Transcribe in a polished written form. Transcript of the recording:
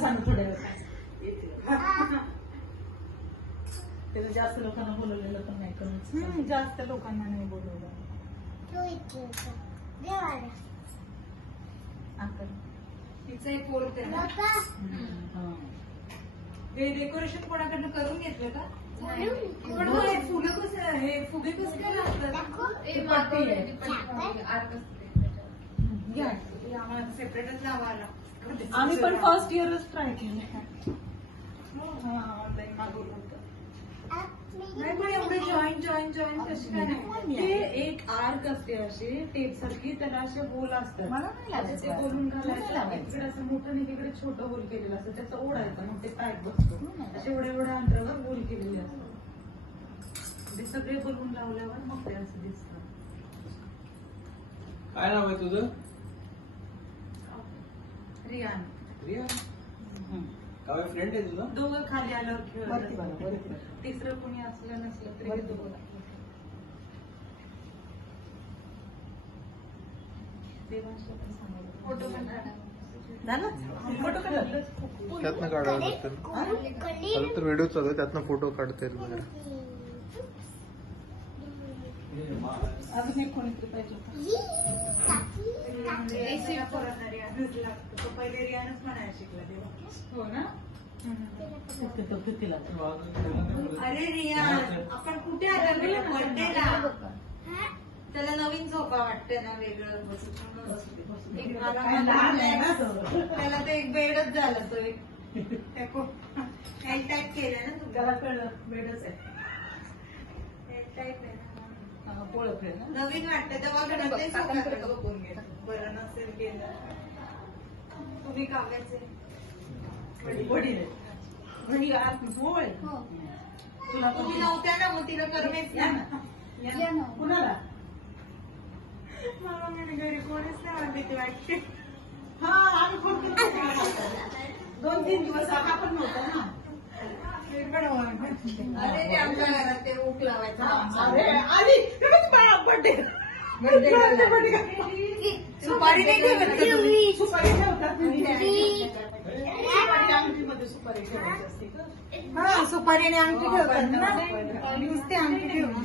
सांग थोड्या वेळ. त्याला जास्त लोकांना बोलवलेलं पण नाही करून. जास्त लोकांना नाही बोलवलं. तिचं एक पोर हे डेकोरेशन कोणाकडनं करून घेतलं का? पण हे फुलं कसं हे फुगे कसे काय लागतात? आम्हाला सेपरेटच लावायला. आम्ही पण फर्स्ट इयरच ट्राय केलं. ऑनलाईन मागवलं होतं. नाही पण एवढे जॉईंट कशी काय नाही? ते एक आर्क असते अशी टेप सारखी, त्याला असे होल असतात. मला नाही लावायचं. ते बोलून घालायचं. इकडे असं मोठं नाही, इकडे छोटं होल केलेलं असतं, त्याचा ओढायचा मग ते पॅक बसतो. असे एवढ्या अंतरावर होल केलेले असतात. ते सगळे बोलून लावल्यावर मग ते असं दिसतं. काय नाव आहे तुझं? रियान. काय फ्रेंड आहे तुझा? दोघं खाली आल्यावर खेळत. तिसरं कोणी असलं नसलं तरी हे दोघं फोटो पण फोटो काढला. त्यातनं काढावं लागतं. आता तर व्हिडिओ चालू आहे, त्यातनं फोटो काढता येईल वगैरे. अजून एक कोणीतरी पाहिजे लागतो. पहिले रियानच म्हणायला शिकला तेव्हा. हो ना. अरे रियान आपण कुठे आला बर्थडेला? त्याला नवीन झोपा वाटते ना वेगळं त्याला ते एक बेडच झालं तो एक टाईप केलंय ना त्याला कळलं बेडच आहे. टाईप आहे ना ओळख आहे ना. नवीन वाटतं तेव्हा घरातले झोपून घेत. बरं नसेल केलं तुम्ही काव्याचे वडील आहे. म्हणजे होय. तुला तुम्ही नव्हत्या ना मग तिला करमेच ना. कुणाला? मला म्हणजे घरी कोणीच नाही मला भीती वाटते. हा आम्ही फोन केला 2-3 दिवस. हा पण नव्हता ना. अरे ते आमच्या घरात ते ऊक लावायचं. बर्थडे सुपारी नाही ठेवत का तुम्ही? सुपारी ठेवतात. अंगठीमध्ये सुपारी ठेवायची असते का? हा सुपारी आणि अंगठी ठेवतात ना. नुसते अंगठी ठेवून